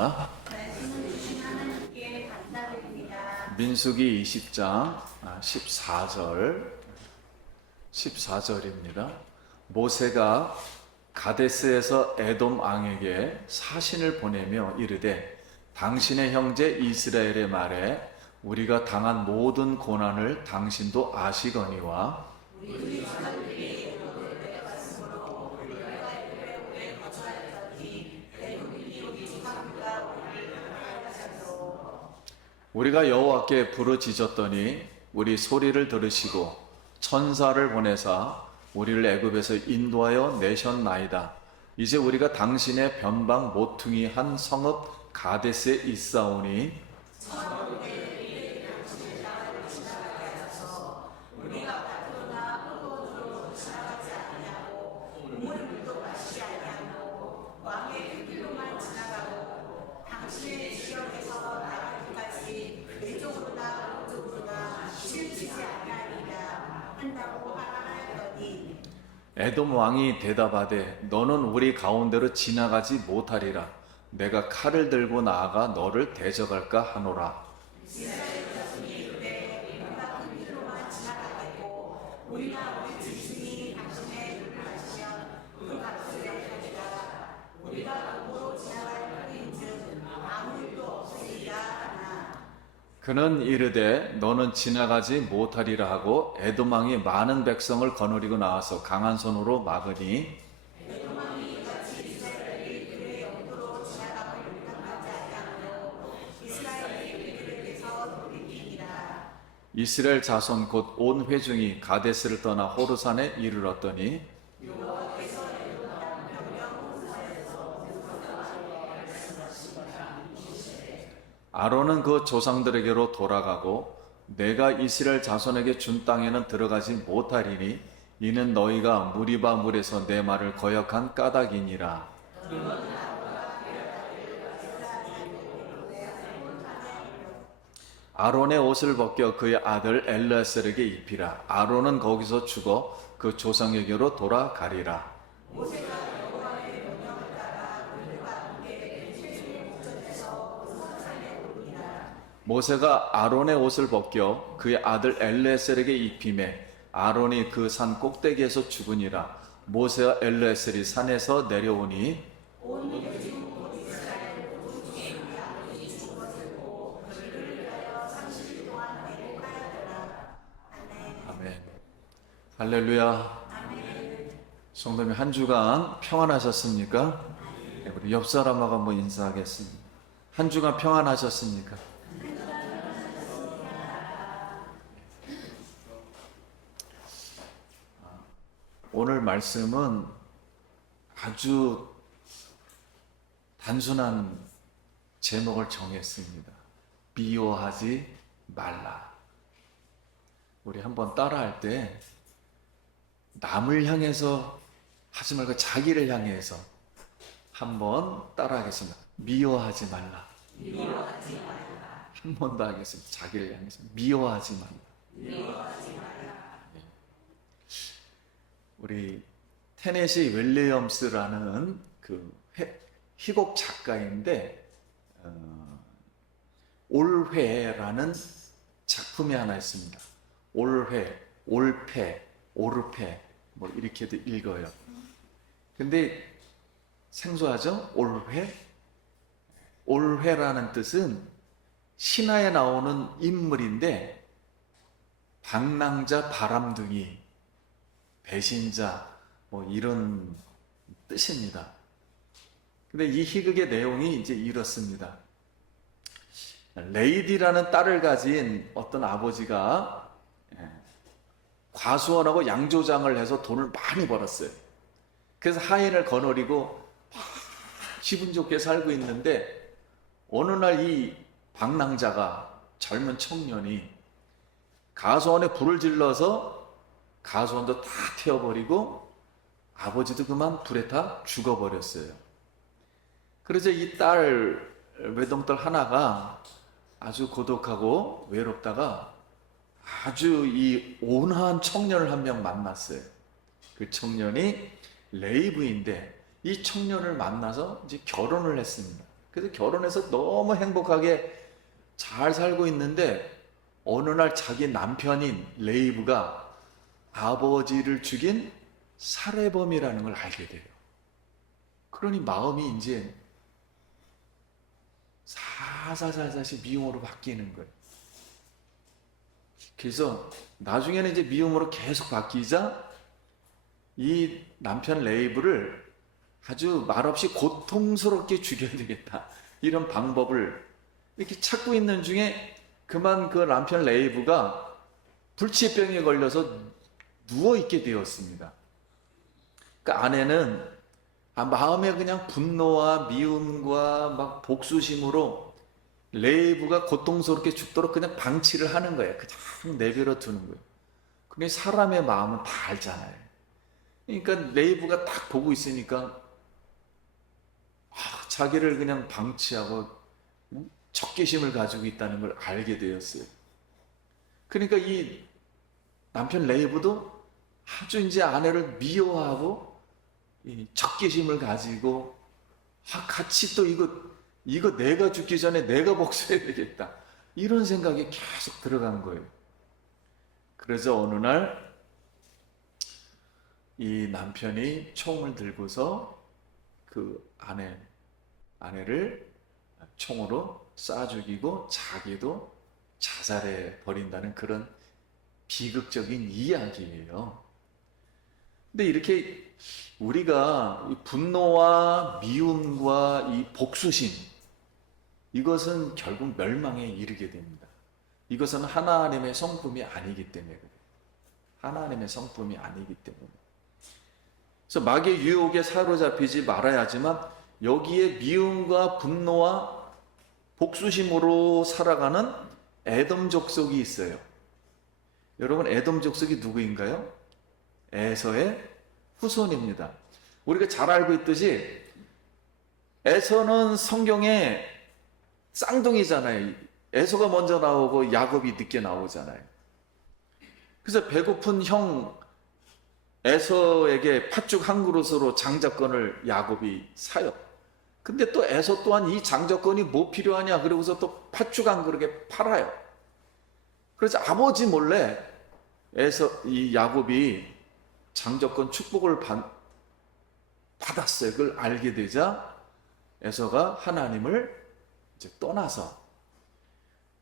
읽겠습니다. 말씀을 주신 하나님께 감사드립니다. 민수기 20장 14절입니다. 모세가 가데스에서 에돔 왕에게 사신을 보내며 이르되 당신의 형제 이스라엘의 말에 우리가 당한 모든 고난을 당신도 아시거니와 우리가 여호와께 부르짖었더니 우리 소리를 들으시고 천사를 보내사 우리를 애굽에서 인도하여 내셨나이다. 이제 우리가 당신의 변방 모퉁이 한 성읍 가데스에 있사오니 에돔 왕이 대답하되 너는 우리 가운데로 지나가지 못하리라. 내가 칼을 들고 나아가 너를 대적할까 하노라. 그는 이르되 너는 지나가지 못하리라 하고 에돔 왕이 많은 백성을 거느리고 나와서 강한 손으로 막으니 이스라엘 자손 곧 온 회중이 가데스를 떠나 호르산에 이르렀더니 아론은 그 조상들에게로 돌아가고 내가 이스라엘 자손에게 준 땅에는 들어가지 못하리니 이는 너희가 무리바 물에서 내 말을 거역한 까닭이니라. 아론의 옷을 벗겨 그의 아들 엘르아살에게 입히라. 아론은 거기서 죽어 그 조상에게로 돌아가리라. 모세가 아론의 옷을 벗겨 그의 아들 엘르아살에게 입히매 아론이 그 산 꼭대기에서 죽으니라. 모세와 엘르아살이 산에서 내려오니 아멘. 할렐루야. 성도님 한 주간 평안하셨습니까? 우리 옆 사람하고 한번 인사하겠습니다. 한 주간 평안하셨습니까? 오늘 말씀은 아주 단순한 제목을 정했습니다. 미워하지 말라. 우리 한번 따라할 때 남을 향해서 하지 말고 자기를 향해서 한번 따라하겠습니다. 미워하지 말라. 미워하지 말라. 한 번 더 하겠습니다. 자기를 향해서 미워하지 말라. 미워하지 말라. 우리 테네시 윌리엄스라는 그 희곡 작가인데 올회라는 작품이 하나 있습니다. 올회, 올패, 오르패 뭐 이렇게도 읽어요. 근데 생소하죠? 올회? 올회라는 뜻은 신화에 나오는 인물인데 방랑자, 바람둥이, 배신자 뭐 이런 뜻입니다. 근데 이 희극의 내용이 이제 이렇습니다. 레이디라는 딸을 가진 어떤 아버지가 과수원하고 양조장을 해서 돈을 많이 벌었어요. 그래서 하인을 거느리고 기분 좋게 살고 있는데 어느 날 이 방랑자가 젊은 청년이 가수원에 불을 질러서 가수원도 다 태워버리고 아버지도 그만 불에 타 죽어버렸어요. 그래서 이 딸 외동딸 하나가 아주 고독하고 외롭다가 아주 이 온화한 청년을 한 명 만났어요. 그 청년이 레이브인데 이 청년을 만나서 이제 결혼을 했습니다. 그래서 결혼해서 너무 행복하게 잘 살고 있는데 어느 날 자기 남편인 레이브가 아버지를 죽인 살해범이라는 걸 알게 돼요. 그러니 마음이 이제 사사사사시 미움으로 바뀌는 거예요. 그래서 나중에는 이제 미움으로 계속 바뀌자 이 남편 레이브를 아주 말없이 고통스럽게 죽여야 되겠다, 이런 방법을 이렇게 찾고 있는 중에 그만 그 남편 레이브가 불치병에 걸려서 누워있게 되었습니다. 그 아내는 마음에 그냥 분노와 미움과 막 복수심으로 레이브가 고통스럽게 죽도록 그냥 방치를 하는 거예요. 그냥 내버려 두는 거예요. 근데 사람의 마음은 다 알잖아요. 그러니까 레이브가 딱 보고 있으니까 자기를 그냥 방치하고 적개심을 가지고 있다는 걸 알게 되었어요. 그러니까 이 남편 레이브도 아주 이제 아내를 미워하고 이 적개심을 가지고 같이 또 이거 내가 죽기 전에 내가 복수해야 되겠다, 이런 생각이 계속 들어간 거예요. 그래서 어느 날 이 남편이 총을 들고서 그 아내를 총으로 쏴 죽이고 자기도 자살해 버린다는 그런 비극적인 이야기예요. 근데 이렇게 우리가 이 분노와 미움과 이 복수심, 이것은 결국 멸망에 이르게 됩니다. 이것은 하나님의 성품이 아니기 때문에 그래요. 하나님의 성품이 아니기 때문에. 그래서 마귀의 유혹에 사로잡히지 말아야 하지만 여기에 미움과 분노와 복수심으로 살아가는 에돔 족속이 있어요. 여러분, 에돔 족속이 누구인가요? 에서의 후손입니다. 우리가 잘 알고 있듯이 에서는 성경에 쌍둥이잖아요. 에서가 먼저 나오고 야곱이 늦게 나오잖아요. 그래서 배고픈 형 에서에게 팥죽 한 그릇으로 장자권을 야곱이 사요. 근데 또 에서 또한 이 장자권이 뭐 필요하냐 그러고서 또 팥죽 한 그릇에 팔아요. 그래서 아버지 몰래 이 야곱이 장자권 축복을 받았어요. 그걸 알게 되자 에서가 하나님을 이제 떠나서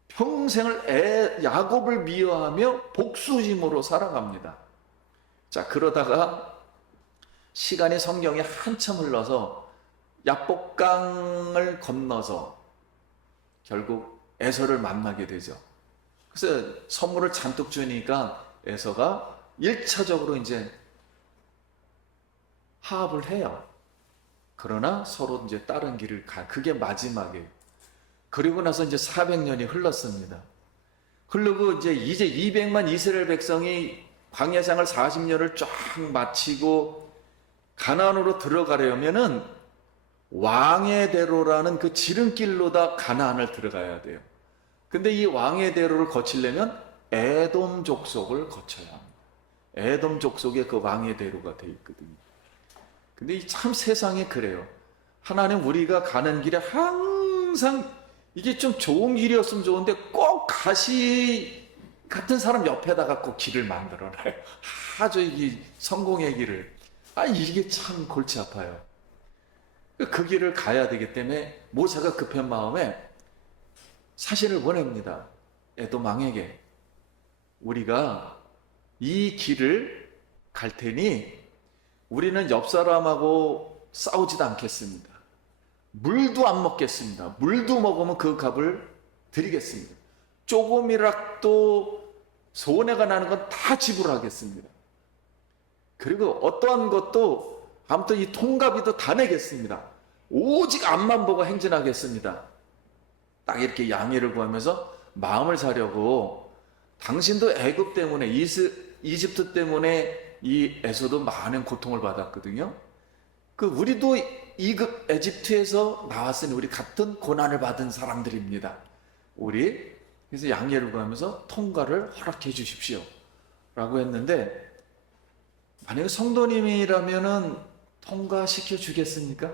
평생을 야곱을 미워하며 복수심으로 살아갑니다. 자, 그러다가 시간이 성경에 한참 흘러서 야복강을 건너서 결국 에서를 만나게 되죠. 그래서 선물을 잔뜩 주니까 에서가 1차적으로 이제 화합을 해요. 그러나 서로 이제 다른 길을 그게 마지막이에요. 그리고 나서 이제 400년이 흘렀습니다. 흐르고 이제 200만 이스라엘 백성이 광야생활 40년을 쫙 마치고 가나안으로 들어가려면은 왕의 대로라는 그 지름길로 다 가나안을 들어가야 돼요. 근데 이 왕의 대로를 거치려면 에돔 족속을 거쳐야 합니다. 에돔 족속에 그 왕의 대로가 되어 있거든요. 근데 참 세상에 그래요. 하나님 우리가 가는 길에 항상 이게 좀 좋은 길이었으면 좋은데 꼭 가시 같은 사람 옆에다가 꼭 길을 만들어놔요. 아주 이 성공의 길을. 이게 참 골치 아파요. 그 길을 가야 되기 때문에 모세가 급한 마음에 사신을 보냅니다. 에돔 왕에게 우리가 이 길을 갈 테니 우리는 옆 사람하고 싸우지도 않겠습니다. 물도 안 먹겠습니다. 물도 먹으면 그 값을 드리겠습니다. 조금이라도 손해가 나는 건 다 지불하겠습니다. 그리고 어떠한 것도 아무튼 이 통가비도 다 내겠습니다. 오직 앞만 보고 행진하겠습니다. 딱 이렇게 양해를 구하면서 마음을 사려고, 당신도 애굽 때문에 이집트 때문에 이 에서도 많은 고통을 받았거든요. 우리도 에집트에서 나왔으니 우리 같은 고난을 받은 사람들입니다. 그래서 양해를 구하면서 통과를 허락해 주십시오 라고 했는데, 만약에 성도님이라면은 통과시켜 주겠습니까?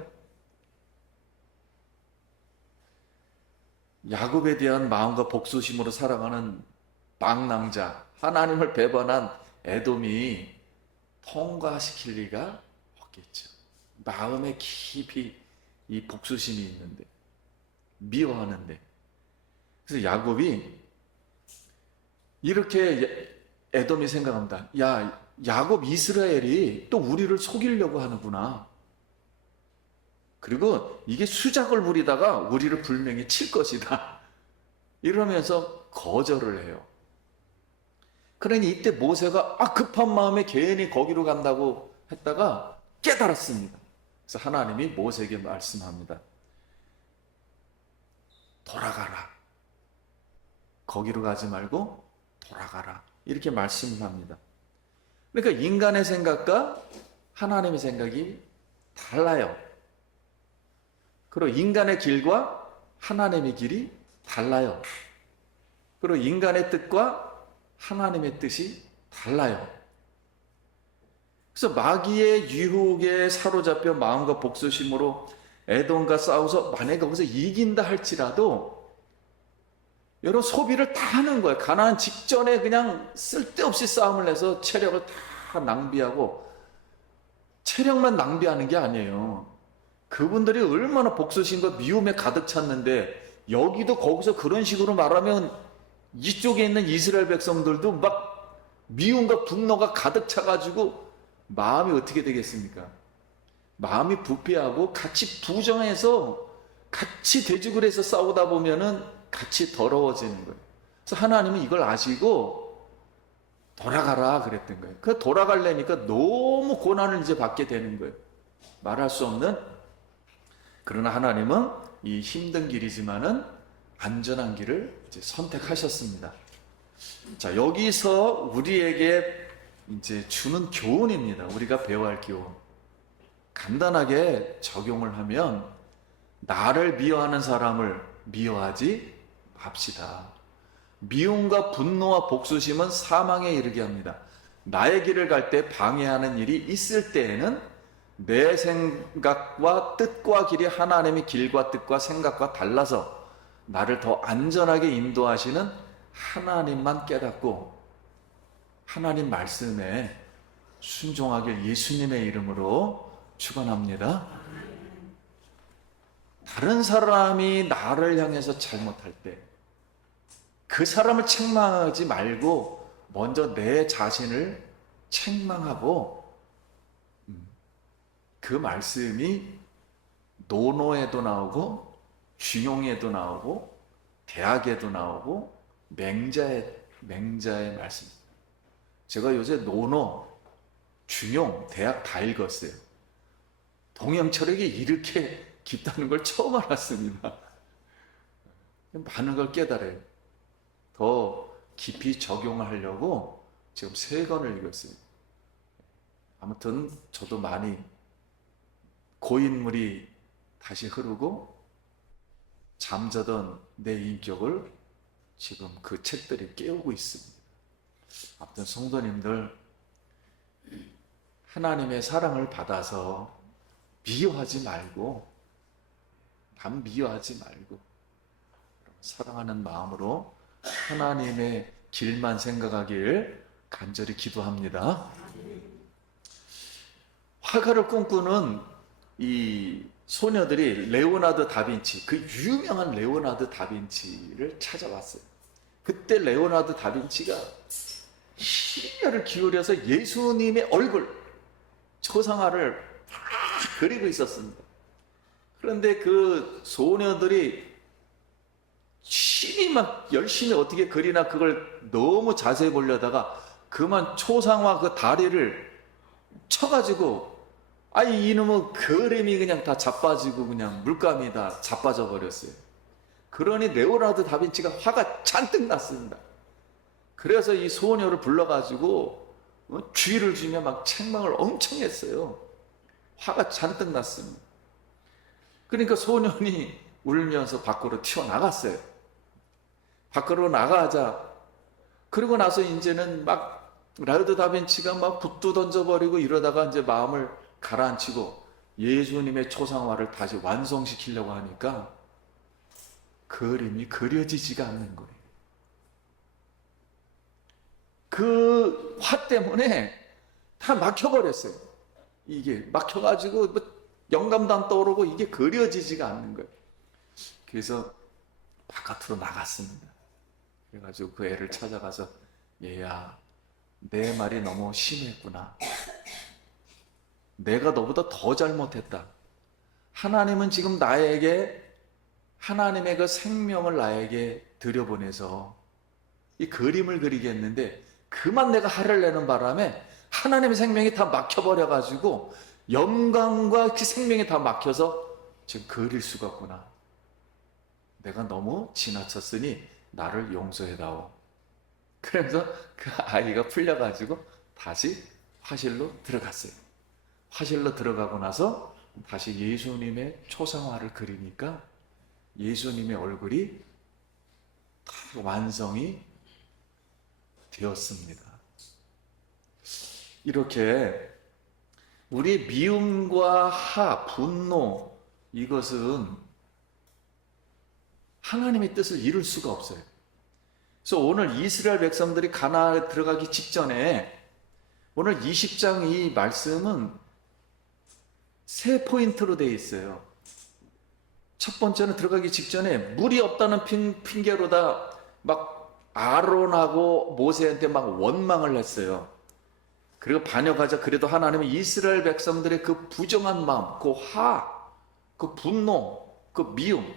야곱에 대한 마음과 복수심으로 살아가는 망낭자, 하나님을 배반한 에돔이 통과시킬 리가 없겠죠. 마음에 깊이 이 복수심이 있는데, 미워하는데. 그래서 야곱이 이렇게 에돔이 생각합니다. 야, 야곱 이스라엘이 또 우리를 속이려고 하는구나. 그리고 이게 수작을 부리다가 우리를 분명히 칠 것이다. 이러면서 거절을 해요. 그러니 이때 모세가 급한 마음에 괜히 거기로 간다고 했다가 깨달았습니다. 그래서 하나님이 모세에게 말씀합니다. 돌아가라. 거기로 가지 말고 돌아가라. 이렇게 말씀을 합니다. 그러니까 인간의 생각과 하나님의 생각이 달라요. 그리고 인간의 길과 하나님의 길이 달라요. 그리고 인간의 뜻과 하나님의 뜻이 달라요. 그래서 마귀의 유혹에 사로잡혀 마음과 복수심으로 에돔과 싸워서 만약에 거기서 이긴다 할지라도 여러 소비를 다 하는 거예요. 가나안 직전에 그냥 쓸데없이 싸움을 해서 체력을 다 낭비하고, 체력만 낭비하는 게 아니에요. 그분들이 얼마나 복수심과 미움에 가득 찼는데, 여기도 거기서 그런 식으로 말하면 이쪽에 있는 이스라엘 백성들도 막 미움과 분노가 가득 차가지고 마음이 어떻게 되겠습니까? 마음이 부패하고 같이 부정해서 같이 대적을 해서 싸우다 보면은 같이 더러워지는 거예요. 그래서 하나님은 이걸 아시고 돌아가라 그랬던 거예요. 그 돌아가려니까 너무 고난을 이제 받게 되는 거예요. 말할 수 없는. 그러나 하나님은 이 힘든 길이지만은 안전한 길을 이제 선택하셨습니다. 자, 여기서 우리에게 이제 주는 교훈입니다. 우리가 배워야 할 교훈. 간단하게 적용을 하면, 나를 미워하는 사람을 미워하지 맙시다. 미움과 분노와 복수심은 사망에 이르게 합니다. 나의 길을 갈 때 방해하는 일이 있을 때에는 내 생각과 뜻과 길이 하나님의 길과 뜻과 생각과 달라서 나를 더 안전하게 인도하시는 하나님만 깨닫고 하나님 말씀에 순종하길 예수님의 이름으로 축원합니다. 다른 사람이 나를 향해서 잘못할 때 그 사람을 책망하지 말고 먼저 내 자신을 책망하고, 그 말씀이 논어에도 나오고 중용에도 나오고 대학에도 나오고 맹자의 말씀. 제가 요새 논어, 중용, 대학 다 읽었어요. 동양철학이 이렇게 깊다는 걸 처음 알았습니다. 많은 걸 깨달아요. 더 깊이 적용하려고 지금 3권을 읽었어요. 아무튼 저도 많이 고인물이 다시 흐르고 잠자던 내 인격을 지금 그 책들이 깨우고 있습니다. 아무튼 성도님들, 하나님의 사랑을 받아서 미워하지 말고, 남 미워하지 말고 사랑하는 마음으로 하나님의 길만 생각하길 간절히 기도합니다. 화가를 꿈꾸는 이 소녀들이 레오나르도 다빈치, 그 유명한 레오나르도 다빈치를 찾아왔어요. 그때 레오나르도 다빈치가 심혈을 기울여서 예수님의 얼굴, 초상화를 다 그리고 있었습니다. 그런데 그 소녀들이 심히 막 열심히 어떻게 그리나 그걸 너무 자세히 보려다가 그만 초상화 그 다리를 쳐가지고, 아이 이놈의 그림이 그냥 다 자빠지고 그냥 물감이 다 자빠져 버렸어요. 그러니 레오나르도 다빈치가 화가 잔뜩 났습니다. 그래서 이 소녀를 불러가지고 주의를 주며 막 책망을 엄청 했어요. 화가 잔뜩 났습니다. 그러니까 소년이 울면서 밖으로 튀어나갔어요. 밖으로 나가자. 그리고 나서 이제는 막 레오나르도 다빈치가 막 붓도 던져버리고 이러다가 이제 마음을 가라앉히고 예수님의 초상화를 다시 완성시키려고 하니까 그림이 그려지지가 않는 거예요. 그 화 때문에 다 막혀버렸어요. 이게 막혀가지고 뭐 영감도 안 떠오르고 이게 그려지지가 않는 거예요. 그래서 바깥으로 나갔습니다. 그래가지고 그 애를 찾아가서, 얘야, 내 말이 너무 심했구나. 내가 너보다 더 잘못했다. 하나님은 지금 나에게 하나님의 그 생명을 나에게 들여보내서 이 그림을 그리게 했는데, 그만 내가 화를 내는 바람에 하나님의 생명이 다 막혀버려가지고 영광과 그 생명이 다 막혀서 지금 그릴 수가 없구나. 내가 너무 지나쳤으니 나를 용서해다오. 그래서 그 아이가 풀려가지고 다시 화실로 들어갔어요. 화실로 들어가고 나서 다시 예수님의 초상화를 그리니까 예수님의 얼굴이 다 완성이 되었습니다. 이렇게 우리 미움과 하, 분노, 이것은 하나님의 뜻을 이룰 수가 없어요. 그래서 오늘 이스라엘 백성들이 가나안에 들어가기 직전에 오늘 20장 이 말씀은 세 포인트로 되어 있어요. 첫 번째는 들어가기 직전에 물이 없다는 핑계로다 막 아론하고 모세한테 막 원망을 했어요. 그리고 반역하자. 그래도 하나님은 이스라엘 백성들의 그 부정한 마음, 그 화, 그 분노, 그 미움,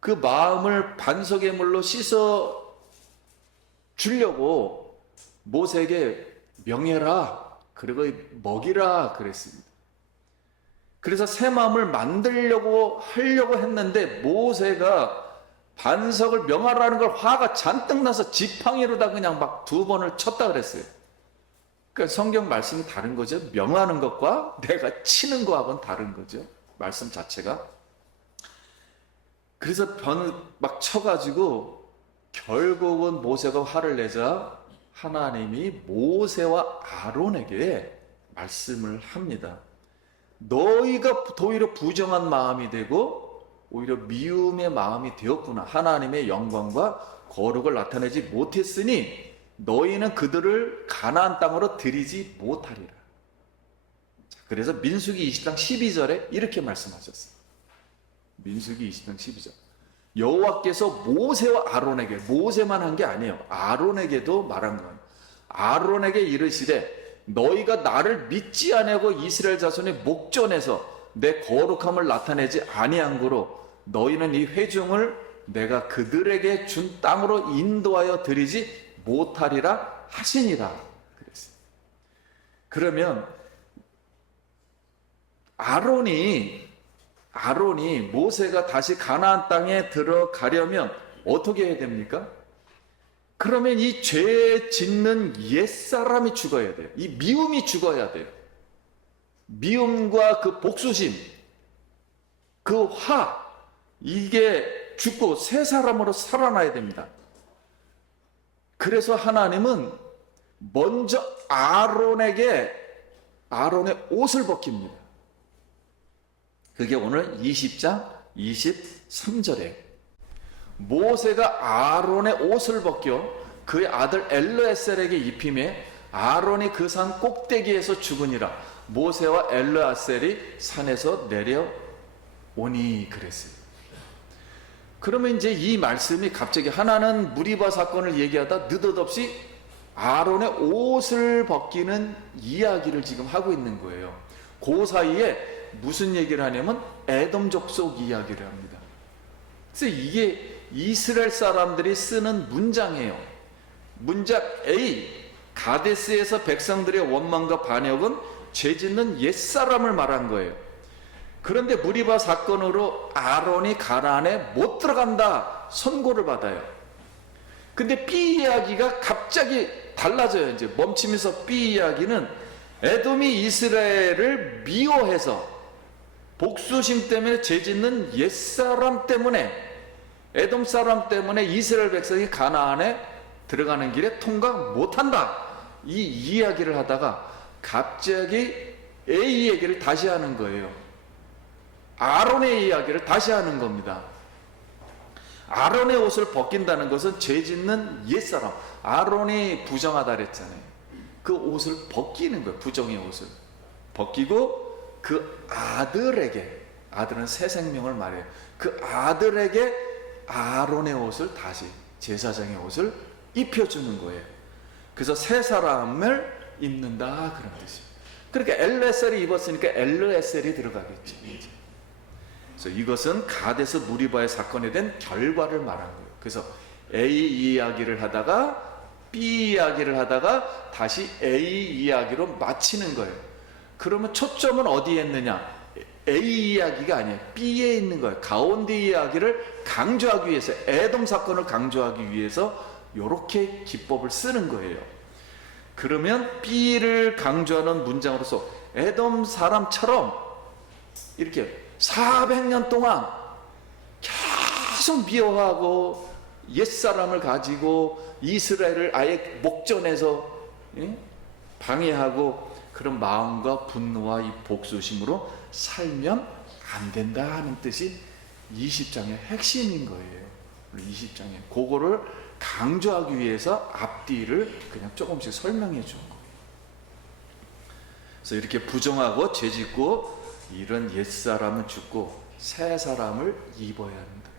그 마음을 반석의 물로 씻어 주려고 모세에게 명해라, 그리고 먹이라 그랬습니다. 그래서 새 마음을 만들려고 하려고 했는데 모세가 반석을 명하라는 걸 화가 잔뜩 나서 지팡이로다 그냥 막 2번을 쳤다 그랬어요. 그러니까 성경 말씀이 다른 거죠. 명하는 것과 내가 치는 거하고는 다른 거죠. 말씀 자체가. 그래서 막 쳐가지고 결국은 모세가 화를 내자 하나님이 모세와 아론에게 말씀을 합니다. 너희가 오히려 부정한 마음이 되고 오히려 미움의 마음이 되었구나. 하나님의 영광과 거룩을 나타내지 못했으니 너희는 그들을 가나안 땅으로 들이지 못하리라. 그래서 민수기 20장 12절에 이렇게 말씀하셨어요. 민수기 20장 12절. 여호와께서 모세와 아론에게, 모세만 한 게 아니에요. 아론에게도 말한 거예요. 아론에게 이르시되 너희가 나를 믿지 아니하고 이스라엘 자손의 목전에서 내 거룩함을 나타내지 아니한 거로 너희는 이 회중을 내가 그들에게 준 땅으로 인도하여 드리지 못하리라 하시니라 그랬어요. 그러면 아론이 모세가 다시 가나안 땅에 들어가려면 어떻게 해야 됩니까? 그러면 이 죄 짓는 옛사람이 죽어야 돼요. 이 미움이 죽어야 돼요. 미움과 그 복수심, 그 화, 이게 죽고 새 사람으로 살아나야 됩니다. 그래서 하나님은 먼저 아론의 옷을 벗깁니다. 그게 오늘 20장 23절에 모세가 아론의 옷을 벗겨 그의 아들 엘르아셀에게 입힘에 아론이 그 산 꼭대기에서 죽으니라. 모세와 엘르아셀이 산에서 내려오니 그랬어요. 그러면 이제 이 말씀이 갑자기 하나는 무리바 사건을 얘기하다 느닷없이 아론의 옷을 벗기는 이야기를 지금 하고 있는 거예요. 그 사이에 무슨 얘기를 하냐면 에돔 족속 이야기를 합니다. 그래서 이게 이스라엘 사람들이 쓰는 문장이에요. 문장 A, 가데스에서 백성들의 원망과 반역은 죄짓는 옛사람을 말한 거예요. 그런데 무리바 사건으로 아론이 가나안에 못 들어간다 선고를 받아요. 근데 B 이야기가 갑자기 달라져요. 이제 멈추면서 B 이야기는 에돔이 이스라엘을 미워해서 복수심 때문에 죄짓는 옛사람 때문에, 에돔 사람 때문에 이스라엘 백성이 가나안에 들어가는 길에 통과 못한다, 이 이야기를 하다가 갑자기 A 얘기를 다시 하는 거예요. 아론의 이야기를 다시 하는 겁니다. 아론의 옷을 벗긴다는 것은 죄 짓는 옛사람, 아론이 부정하다 그랬잖아요. 그 옷을 벗기는 거예요. 부정의 옷을 벗기고 그 아들에게, 아들은 새 생명을 말해요. 그 아들에게 아론의 옷을 다시, 제사장의 옷을 입혀주는 거예요. 그래서 새 사람을 입는다 그런 뜻이에요. 그러니까 엘레셀이 입었으니까 엘르에셀이 들어가겠죠. 이제. 그래서 이것은 가데스 무리바의 사건에 대한 결과를 말한 거예요. 그래서 A 이야기를 하다가 B 이야기를 하다가 다시 A 이야기로 마치는 거예요. 그러면 초점은 어디에 있느냐? A 이야기가 아니에요. B에 있는 거예요. 가운데 이야기를 강조하기 위해서, 에돔 사건을 강조하기 위해서 이렇게 기법을 쓰는 거예요. 그러면 B를 강조하는 문장으로서 에돔 사람처럼 이렇게 400년 동안 계속 미워하고 옛사람을 가지고 이스라엘을 아예 목전에서 방해하고 그런 마음과 분노와 이 복수심으로 살면 안 된다 하는 뜻이 20장의 핵심인 거예요. 20장에 그거를 강조하기 위해서 앞뒤를 그냥 조금씩 설명해 준 거예요. 그래서 이렇게 부정하고 죄짓고 이런 옛사람은 죽고 새 사람을 입어야 한다.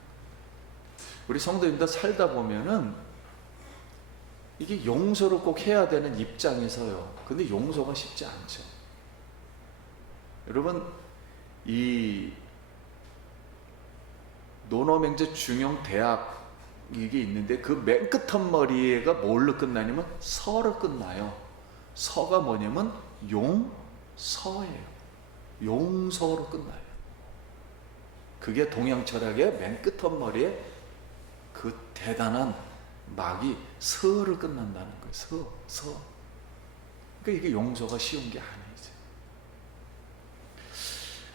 우리 성도님들 살다 보면은 이게 용서를 꼭 해야 되는 입장에서요. 근데 용서가 쉽지 않죠. 여러분, 이 노노맹제 중용 대학 이게 있는데 그 맨 끝머리가 뭘로 끝나냐면 서로 끝나요. 서가 뭐냐면 용서예요. 용서로 끝나요. 그게 동양 철학의 맨 끝머리에 그 대단한 막이 서를 끝난다는 거예요. 서. 그러니까 이게 용서가 쉬운 게 아니죠.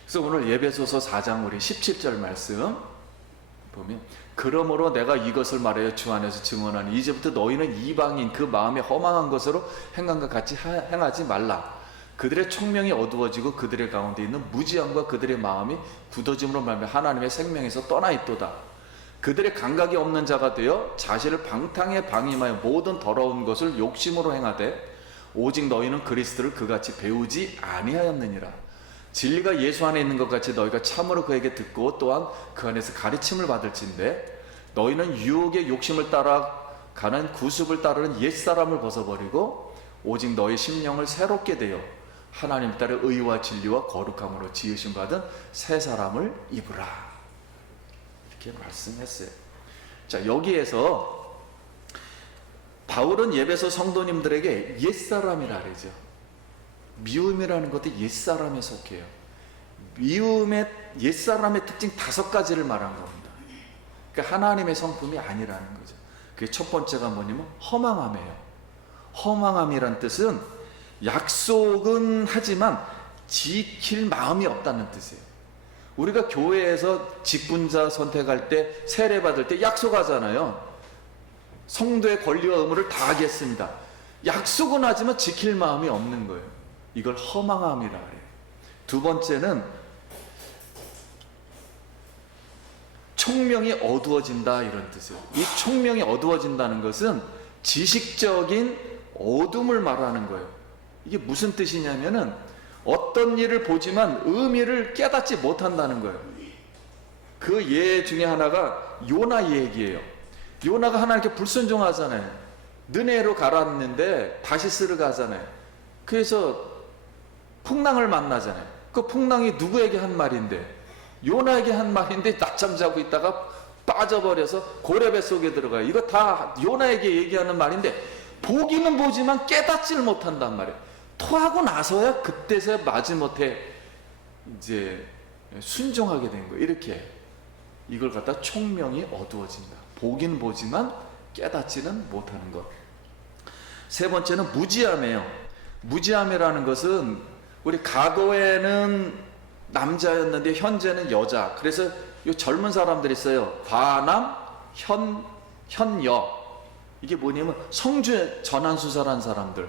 그래서 오늘 예배소서 4장 우리 17절 말씀 보면, 그러므로 내가 이것을 말하여 주 안에서 증언하니 이제부터 너희는 이방인 그 마음에 허망한 것으로 행한 것 같이 행하지 말라. 그들의 총명이 어두워지고 그들의 가운데 있는 무지함과 그들의 마음이 굳어짐으로 말하며 하나님의 생명에서 떠나 있도다. 그들의 감각이 없는 자가 되어 자신을 방탕에 방임하여 모든 더러운 것을 욕심으로 행하되 오직 너희는 그리스도를 그같이 배우지 아니하였느니라. 진리가 예수 안에 있는 것 같이 너희가 참으로 그에게 듣고 또한 그 안에서 가르침을 받을진대 너희는 유혹의 욕심을 따라가는 구습을 따르는 옛사람을 벗어버리고 오직 너희 심령을 새롭게 되어 하나님 따라 의와 진리와 거룩함으로 지으심 받은 새 사람을 입으라. 이렇게 말씀했어요. 자, 여기에서 바울은 예배소 성도님들에게 옛사람이라 그러죠. 미움이라는 것도 옛사람에 속해요. 미움의 옛사람의 특징 5가지를 말한 겁니다. 그러니까 하나님의 성품이 아니라는 거죠. 그게 첫 번째가 뭐냐면 허망함이에요. 허망함이란 뜻은 약속은 하지만 지킬 마음이 없다는 뜻이에요. 우리가 교회에서 직분자 선택할 때, 세례 받을 때 약속하잖아요. 성도의 권리와 의무를 다하겠습니다. 약속은 하지만 지킬 마음이 없는 거예요. 이걸 허망함이라 그래요. 두 번째는 총명이 어두워진다 이런 뜻이에요. 이 총명이 어두워진다는 것은 지식적인 어둠을 말하는 거예요. 이게 무슨 뜻이냐면은 어떤 일을 보지만 의미를 깨닫지 못한다는 거예요. 그 예 중에 하나가 요나 얘기예요. 요나가 하나님께 불순종하잖아요. 느네로 가라앉는데 다시 쓰러가잖아요. 그래서 풍랑을 만나잖아요. 그 풍랑이 누구에게 한 말인데? 요나에게 한 말인데 낮잠 자고 있다가 빠져버려서 고레배 속에 들어가요. 이거 다 요나에게 얘기하는 말인데 보기는 보지만 깨닫지를 못한단 말이에요. 토하고 나서야 그때서야 마지못해 이제 순종하게 된 거예요. 이렇게 이걸 갖다 총명이 어두워진다. 보긴 보지만 깨닫지는 못하는 것. 세 번째는 무지함이에요. 무지함이라는 것은 우리 과거에는 남자였는데 현재는 여자. 그래서 이 젊은 사람들이 있어요. 과남, 현여. 이게 뭐냐면 성주 전환수사라는 사람들,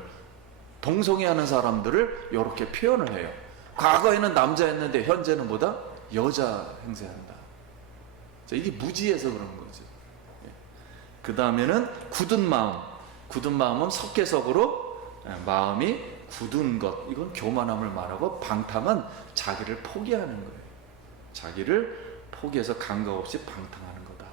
동성애하는 사람들을 이렇게 표현을 해요. 과거에는 남자였는데 현재는 뭐다? 여자 행세한다. 자, 이게 무지해서 그런 거죠. 그 다음에는 굳은 마음. 굳은 마음은 석계석으로 마음이 굳은 것. 이건 교만함을 말하고, 방탕은 자기를 포기하는 거예요. 자기를 포기해서 감각 없이 방탕하는 거다.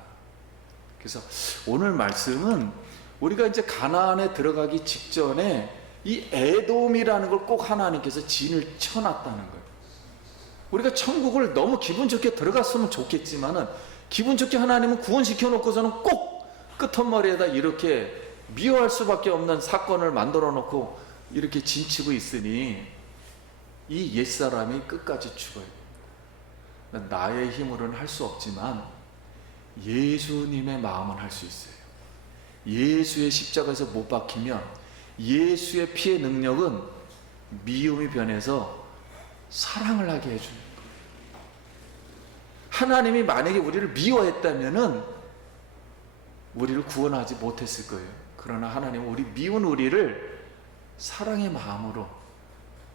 그래서 오늘 말씀은 우리가 이제 가나안에 들어가기 직전에 이 에돔이라는 걸 꼭 하나님께서 진을 쳐놨다는 거예요. 우리가 천국을 너무 기분 좋게 들어갔으면 좋겠지만은, 기분 좋게 하나님은 구원시켜 놓고서는 꼭 끄트머리에다 이렇게 미워할 수밖에 없는 사건을 만들어 놓고 이렇게 진치고 있으니 이 옛사람이 끝까지 죽어요. 나의 힘으로는 할 수 없지만 예수님의 마음은 할 수 있어요. 예수의 십자가에서 못 박히면 예수의 피의 능력은 미움이 변해서 사랑을 하게 해주는 거예요. 하나님이 만약에 우리를 미워했다면은 우리를 구원하지 못했을 거예요. 그러나 하나님은 우리 미운 우리를 사랑의 마음으로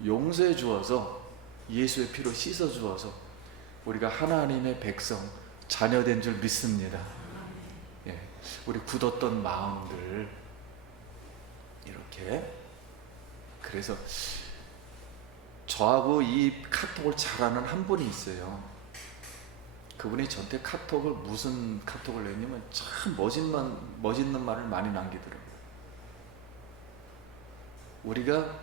용서해 주어서 예수의 피로 씻어 주어서 우리가 하나님의 백성, 자녀된 줄 믿습니다. 예, 우리 굳었던 마음들 이렇게. 그래서 저하고 이 카톡을 잘하는 한 분이 있어요. 그분이 저한테 카톡을, 무슨 카톡을 냈냐면 참 멋있는 말을 많이 남기더라고요. 우리가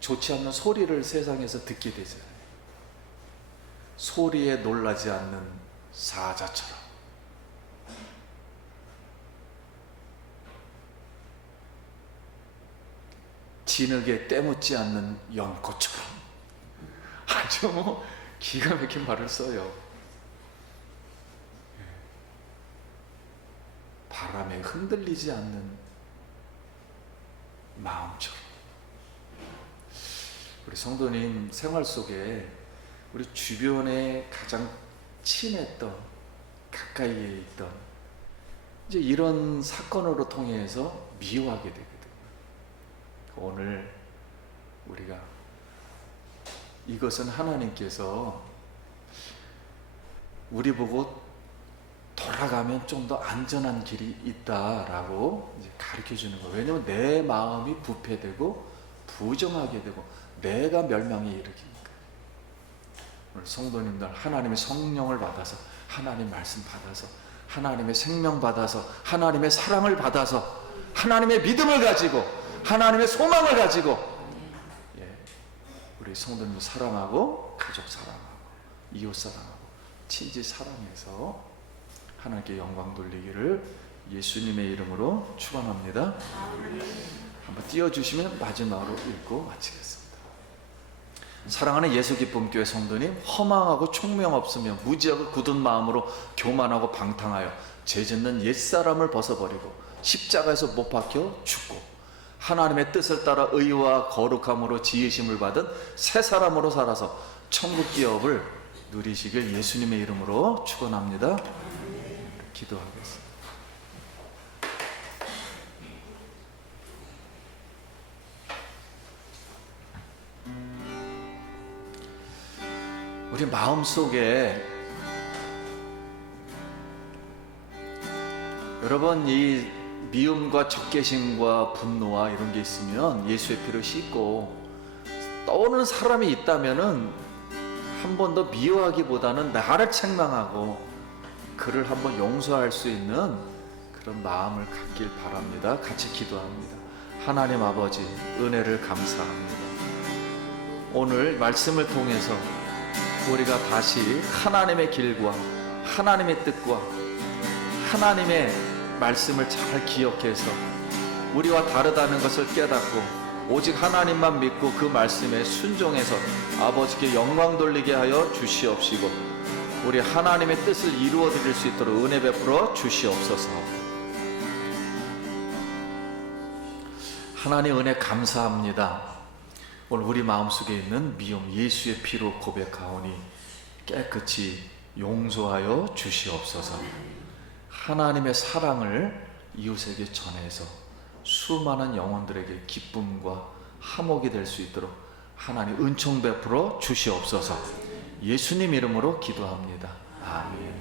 좋지 않는 소리를 세상에서 듣게 되잖아요. 소리에 놀라지 않는 사자처럼, 진흙에 때묻지 않는 연꽃처럼, 아주 기가 막힌 말을 써요. 바람에 흔들리지 않는 마음처럼. 우리 성도님 생활 속에 우리 주변에 가장 친했던, 가까이에 있던 이제 이런 사건으로 통해서 미워하게 되거든요. 오늘 우리가 이것은 하나님께서 우리 보고 돌아가면 좀 더 안전한 길이 있다라고 이제 가르쳐 주는 거예요. 왜냐하면 내 마음이 부패되고 부정하게 되고 내가 멸망에 이르기니까. 오늘 성도님들 하나님의 성령을 받아서, 하나님 말씀 받아서, 하나님의 생명 받아서, 하나님의 사랑을 받아서, 하나님의 믿음을 가지고, 하나님의 소망을 가지고, 우리 성도님을 사랑하고, 가족 사랑하고, 이웃 사랑하고, 친지 사랑해서 하나님께 영광 돌리기를 예수님의 이름으로 축원합니다. 한번 띄워주시면 마지막으로 읽고 마치겠습니다. 사랑하는 예수 기쁨 교회 성도님, 허망하고 총명 없으며 무지하고 굳은 마음으로 교만하고 방탕하여 죄짓는 옛사람을 벗어버리고 십자가에서 못 박혀 죽고 하나님의 뜻을 따라 의와 거룩함으로 지으심을 받은 새 사람으로 살아서 천국 기업을 누리시길 예수님의 이름으로 축원합니다. 기도하겠습니다. 우리 마음속에 여러분 이 미움과 적개심과 분노와 이런 게 있으면 예수의 피로 씻고 떠오르는 사람이 있다면은 한 번 더 미워하기보다는 나를 책망하고 그를 한번 용서할 수 있는 그런 마음을 갖길 바랍니다. 같이 기도합니다. 하나님 아버지, 은혜를 감사합니다. 오늘 말씀을 통해서 우리가 다시 하나님의 길과 하나님의 뜻과 하나님의 말씀을 잘 기억해서 우리와 다르다는 것을 깨닫고 오직 하나님만 믿고 그 말씀에 순종해서 아버지께 영광 돌리게 하여 주시옵시고 우리 하나님의 뜻을 이루어 드릴 수 있도록 은혜 베풀어 주시옵소서. 하나님 은혜 감사합니다. 오늘 우리 마음속에 있는 미움 예수의 피로 고백하오니 깨끗이 용서하여 주시옵소서. 하나님의 사랑을 이웃에게 전해서 수많은 영혼들에게 기쁨과 화목이 될 수 있도록 하나님 은총 베풀어 주시옵소서. 예수님 이름으로 기도합니다. 아멘.